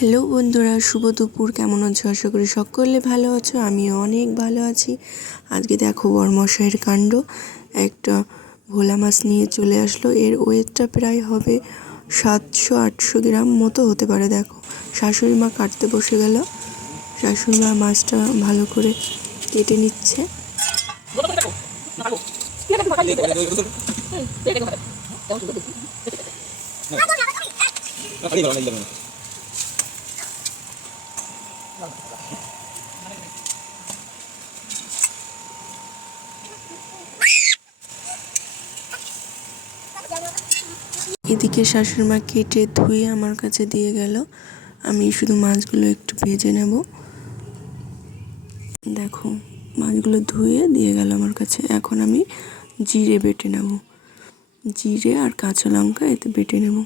Hello বন্ধুরা, শুভ দুপুর। কেমন আছো? আশা করি সকলে ভালো আছো, আমিও অনেক ভালো আছি। আজকে দেখো বরমশাইয়ের কাণ্ড। একটা ভোলা মাছ নিয়ে চলে আসলো। এর ওয়েটটা প্রায় হবে সাতশো আটশো গ্রাম মতো হতে পারে, দেখো। শাশুড়ি মা কাটতে বসে গেল। শাশুড়ি মা মাছটা ভালো করে কেটে নিচ্ছে। এদিকে শাশুড়ি মা কেটে ধুয়ে আমার কাছে দিয়ে গেল। আমি শুধু মাছগুলো একটু ভেজে নেব। দেখো, মাছগুলো ধুয়ে দিয়ে গেল আমার কাছে। এখন আমি জিরে বেটে নেব। জিরে আর কাঁচা লঙ্কা এতে বেটে নেব।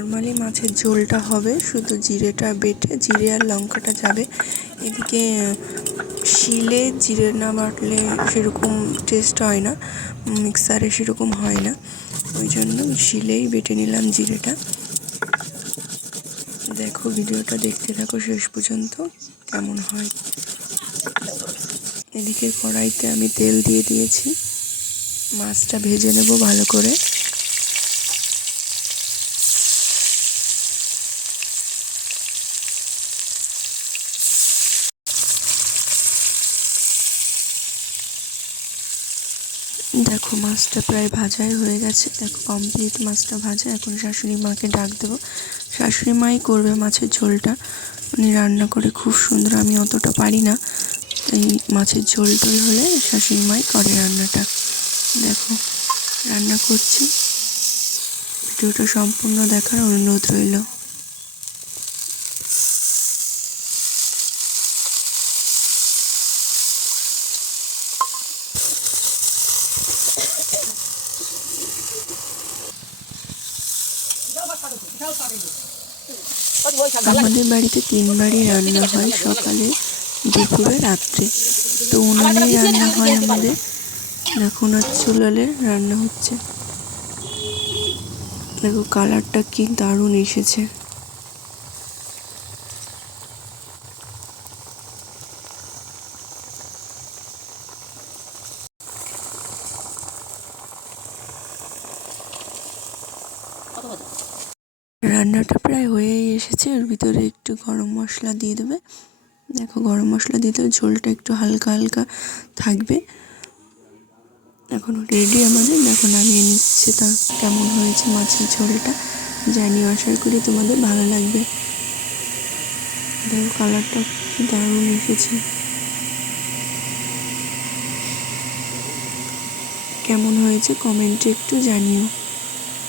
নর্মালি মাছের ঝোলটা হবে, শুধু জিরেটা বেটে, জিরে আর লঙ্কাটা যাবে। এদিকে শিলে জিরে না বাটলে সেরকম টেস্ট হয় না মিক্সারে সেরকম হয় না। ওই জন্য শিলেই বেটে নিলাম জিরেটা। দেখো, ভিডিওটা দেখতে থাকো শেষ পর্যন্ত, কেমন হয়। এদিকে কড়াইতে আমি তেল দিয়ে দিয়েছি। মাছটা ভেজে নেব ভালো করে। দেখো, মাছটা প্রায় ভাজাই হয়ে গেছে। দেখো কমপ্লিট মাছটা ভাজা। এখন শাশুড়ি মাকে ডাক দেবো। শাশুড়ি মাই করবে মাছের ঝোলটা। উনি রান্না করে খুব সুন্দর, আমি অতটা পারি না। তাই মাছের ঝোল টোল হলে শাশুড়ি মাই করে রান্নাটা। দেখো, রান্না করছি। ভিডিওটা সম্পূর্ণ দেখার অনুরোধ রইল। আমাদের বাড়িতে তিনবারই রান্না হয় সকালে, দুপুরে, রাত্রে। তো উনুনেই রান্না হয় আমাদের। দেখো ওনার চুলালে রান্না হচ্ছে। দেখো কালারটা কি দারুণ এসেছে। রান্নাটা প্রায় হয়েই এসেছে, এর ভিতরে একটু গরম মশলা দিয়ে দেবে। দেখো, গরম মশলা দিয়ে দেবে ঝোলটা একটু হালকা হালকা থাকবে। এখন রেডি আমাদের। দেখো, নামিয়ে নিচ্ছে তা কেমন হয়েছে মাছের ঝোলটা। জানিও, আশা করি তোমাদের ভালো লাগবে। দেখো কালারটা কি দারুণ এসেছে। কেমন হয়েছে কমেন্টে একটু জানিও।